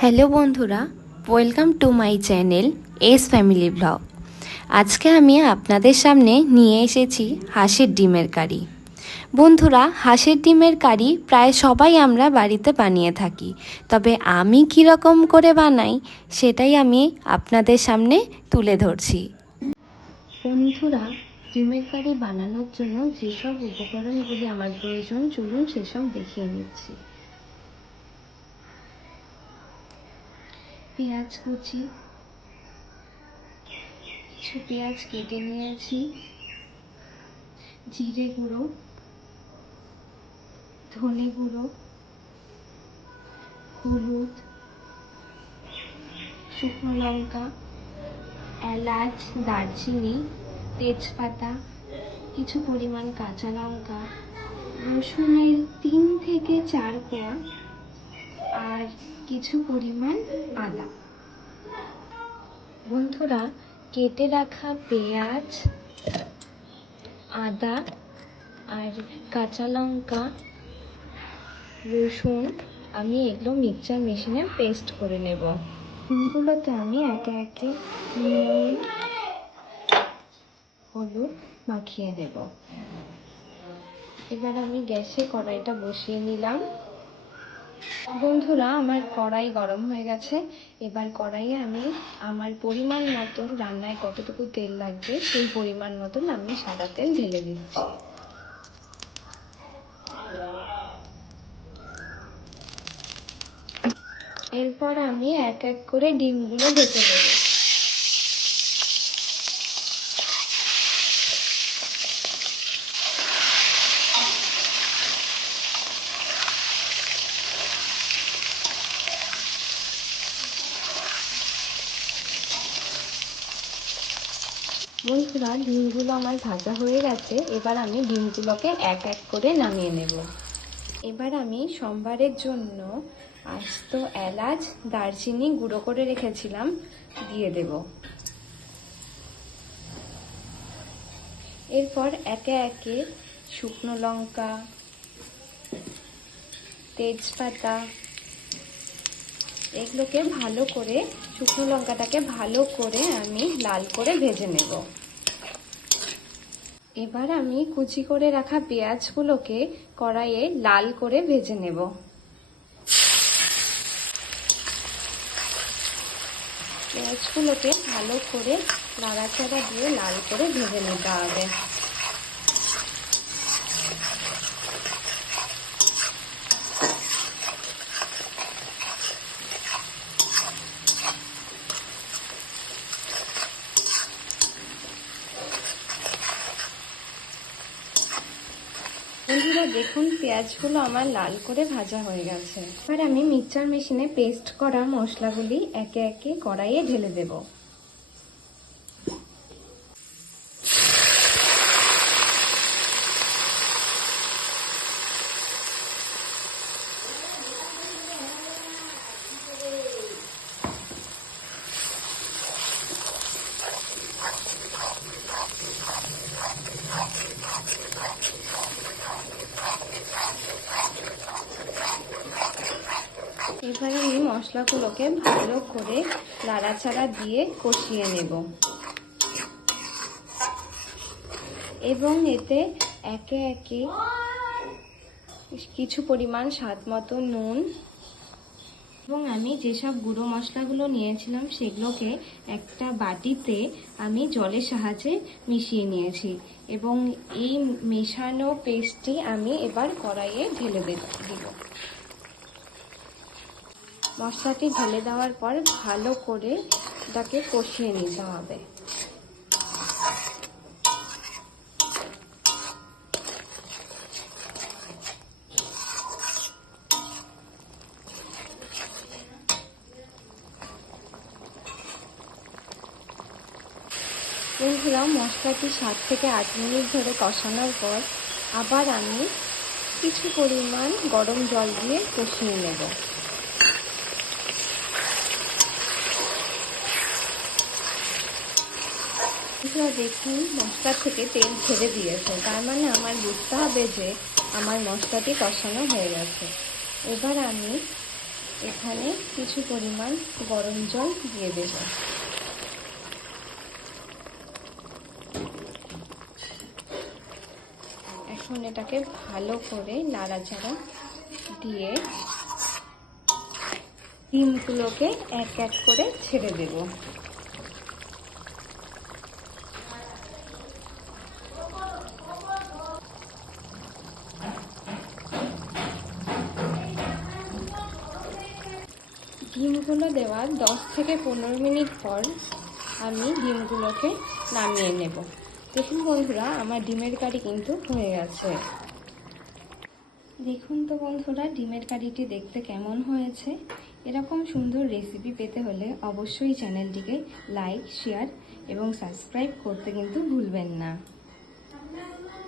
Hello বন্ধুরা, welcome to my channel S family blog. আজকে আমি আপনাদের সামনে নিয়ে এসেছি হাঁসের ডিমের কারি। বন্ধুরা, হাঁসের ডিমের কারি প্রায় সবাই আমরা বাড়িতে বানিয়ে থাকি, তবে আমি কীরকম করে বানাই সেটাই আমি আপনাদের সামনে তুলে ধরছি। বন্ধুরা, ডিমের কারি বানানোর জন্য যেসব উপকরণগুলি আমার প্রয়োজন চলুন সেসব দেখিয়ে নিচ্ছি। পেঁয়াজ কুচি, কিছু পেঁয়াজ কেটে নিয়েছি, জিরে গুঁড়ো, ধনে গুঁড়ো, হলুদ, শুকনো লঙ্কা, এলাচ, দারচিনি, তেজপাতা, কিছু পরিমাণ কাঁচা লঙ্কা, রসুনের 3 থেকে 4 কোয়া, আর কিছু পরিমাণ আদা। বন্ধুরা, কেটে রাখা পেঁয়াজ, আদা আর কাঁচা লঙ্কা, রসুন আমি এগুলো মিক্সচার মেশিনে পেস্ট করে নেব। এগুলোতে আমি একে একে নুন, হলুদ মাখিয়ে নেব। এবার আমি গ্যাসে কড়াইটা বসিয়ে নিলাম। বন্ধুরা, আমার কড়াই গরম হয়ে গেছে। এবার কড়াইয়ে আমি আমার পরিমাণ মতন, রান্নায় কতটুকু তেল লাগবে সেই পরিমাণ মতন আমি সাদা তেল ঢেলে দিচ্ছি। এরপর আমি এক এক করে ডিমগুলো ভেজে নেব। বন্ধুরা, ডিমগুলো আমার ভাজা হয়ে গেছে। এবার আমি ডিমগুলোকে এক এক করে নামিয়ে নেব। এবার আমি সোমবারের জন্য আস্ত এলাচ, দারচিনি গুঁড়ো করে রেখেছিলাম দিয়ে দেব। এরপর একে একে শুকনো লঙ্কা, তেজপাতা এগুলোকে ভালো করে, শুকনো লঙ্কাটাকে ভালো করে আমি লাল করে ভেজে নেব। এবার আমি কুচি করে রাখা পেঁয়াজগুলোকে কড়াইয়ে লাল করে ভেজে নেব। পেঁয়াজগুলোকে ভালো করে নাড়াচাড়া দিয়ে লাল করে ভেজে নিতে হবে। বন্ধুরা, দেখুন পেঁয়াজগুলো আমার লাল করে ভাজা হয়ে গেছে। এবার আমি মিক্সচার মেশিনে পেস্ট করা মশলাগুলি একে একে কড়াইয়ে ঢেলে দেব। এবার আমি মশলাগুলোকে ভালো করে নাড়াচাড়া দিয়ে কষিয়ে নেব এবং এতে একে একে কিছু পরিমাণ স্বাদ মতো নুন এবং আমি যেসব গুঁড়ো মশলাগুলো নিয়েছিলাম সেগুলোকে একটা বাটিতে আমি জলের সাহায্যে মিশিয়ে নিয়েছি এবং এই মেশানো পেস্টটি আমি এবার কড়াইয়ে ঢেলে দিব। মশলাটি ঢেলে দেওয়ার পর ভালো করে এটাকে কষিয়ে নিতে হবে। বন্ধুরা, মশলাটি 7 থেকে 8 মিনিট ধরে কষানোর পর আবার আমি কিছু পরিমাণ গরম জল দিয়ে কষিয়ে নেব। বন্ধুরা, দেখুন মশলা থেকে তেল ছেড়ে দিয়েছে, তার মানে আমার বুঝতে হবে যে আমার মশলাটি কষানো হয়ে গেছে। এবার আমি এখানে কিছু পরিমাণ গরম জল দিয়ে দেব। এখন এটাকে ভালো করে নাড়াচাড়া দিয়ে ডিমগুলোকে এক এক করে ছেড়ে দেব। ডিমগুলো দেওয়ার 10 থেকে 15 মিনিট পর আমি ডিমগুলোকে নামিয়ে নেব। দেখুন বন্ধুরা, আমার ডিমের কারি কিন্তু হয়ে গেছে। দেখুন তো বন্ধুরা, ডিমের কারিটি দেখতে কেমন হয়েছে। এরকম সুন্দর রেসিপি পেতে হলে অবশ্যই চ্যানেলটিকে লাইক, শেয়ার এবং সাবস্ক্রাইব করতে কিন্তু ভুলবেন না।